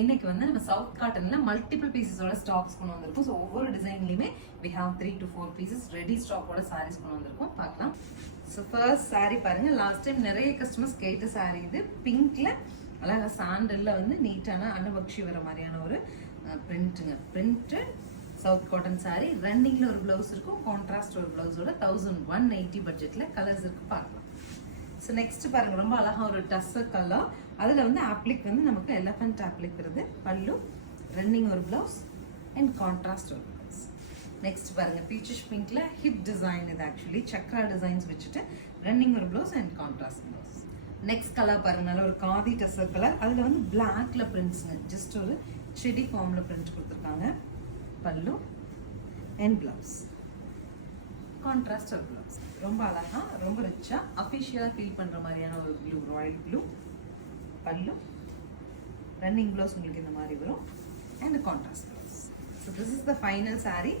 இன்னைக்கு வந்து நம்ம சவுத் காட்டன்ல மல்டிபிள் பீசஸோட ஸ்டாக்ஸ் கொண்டு வந்திருக்கோம். ஸோ ஒவ்வொரு டிசைன்லையுமே we have 3 to 4 pieces ready ஸ்டாக்கோட சாரீஸ் கொண்டு வந்திருக்கோம். பார்க்கலாம். ஸோ ஃபர்ஸ்ட் சாரீ பாருங்க. லாஸ்ட் டைம் நிறைய கஸ்டமர்ஸ் கேட்ட சாரீ இது. பிங்க்ல அழகா சாண்டல்ல வந்து நீட்டான அனுபக்ஷி வர மாதிரியான ஒரு பிரிண்ட்டுங்க. Print south cotton sari. ரன்னிங்ல ஒரு பிளவுஸ் இருக்கும், கான்ட்ராஸ்ட் ஒரு பிளவுஸோட 1180 பட்ஜெட்ல கலர்ஸ் இருக்கு. பார்க்கலாம். ஸோ நெக்ஸ்ட் பாருங்க, ரொம்ப அழகா ஒரு டஸ்ஸர் கலர். அதில் வந்து ஆப்ளிக் வந்து நமக்கு எலஃபென்ட் ஆப்ளிக் வருது. பல்லு, ரன்னிங் ஒரு பிளவுஸ் அண்ட் கான்ட்ராஸ்ட் ஒரு பிளவுஸ். நெக்ஸ்ட் பாருங்க, பீச்சிஷ் பிங்க்ல ஹிட் டிசைன். இது ஆக்சுவலி சக்கரா டிசைன்ஸ் வச்சுட்டு ரன்னிங் ஒரு blouse and contrast blouse. Next colour பாருங்க, நல்ல ஒரு காதி டஸ்ஸர் கலர். அதில் வந்து பிளாக்ல பிரிண்ட்ஸுங்க, ஜஸ்ட் ஒரு செடி ஃபார்ம்ல பிரிண்ட் கொடுத்துருக்காங்க. பல்லு அண்ட் பிளவுஸ், கான்ட்ராஸ்ட் ஒரு பிளவுஸ். ரொம்ப அழகா, ரொம்ப ரிச்சா, அஃபிஷியலா ஃபீல் பண்ற மாதிரியான ஒரு ப்ளூ, ராயல் ப்ளூ. பல்லு, ரன்னிங் பிளவுஸ் உங்களுக்கு இந்த மாதிரி வரும் and contrast blouse. So this is the final sari.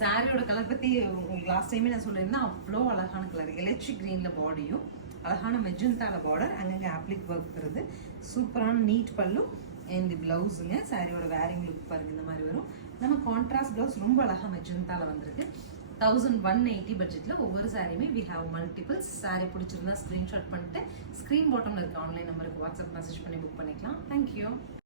சாரியோட கலர் பத்தி உங்களுக்கு லாஸ்ட் டைமே நான் சொல்லியிருந்தேன். அவ்வளோ அழகான கலர், எலக்ட்ரிக் கிரீன்ல பாடியும், அழகான மெஜந்தால பார்டர், அங்கங்கே ஆப்ளிக் ஒர்க் வருது. சூப்பரான நீட் பல்லு அண்ட் பிளவுஸுங்க. சாரியோட வேரிங் லுக் பாருங்க இந்த மாதிரி வரும். நம்ம கான்ட்ராஸ்ட் பிளவுஸ் ரொம்ப அழகா மெஜந்தால வந்திருக்கு. 1180 பட்ஜெட்ல ஒவ்வொரு சாரியுமே we have multiples. சாரி பிடிச்சிருந்தா ஸ்கிரீன்ஷாட் பண்ணிட்டு ஸ்க்ரீன் பாட்டம்ல இருக்க ஆன்லைன் நம்பருக்கு வாட்ஸ்அப் மெசேஜ் பண்ணி புக் பண்ணிக்கலாம். தேங்க்யூ.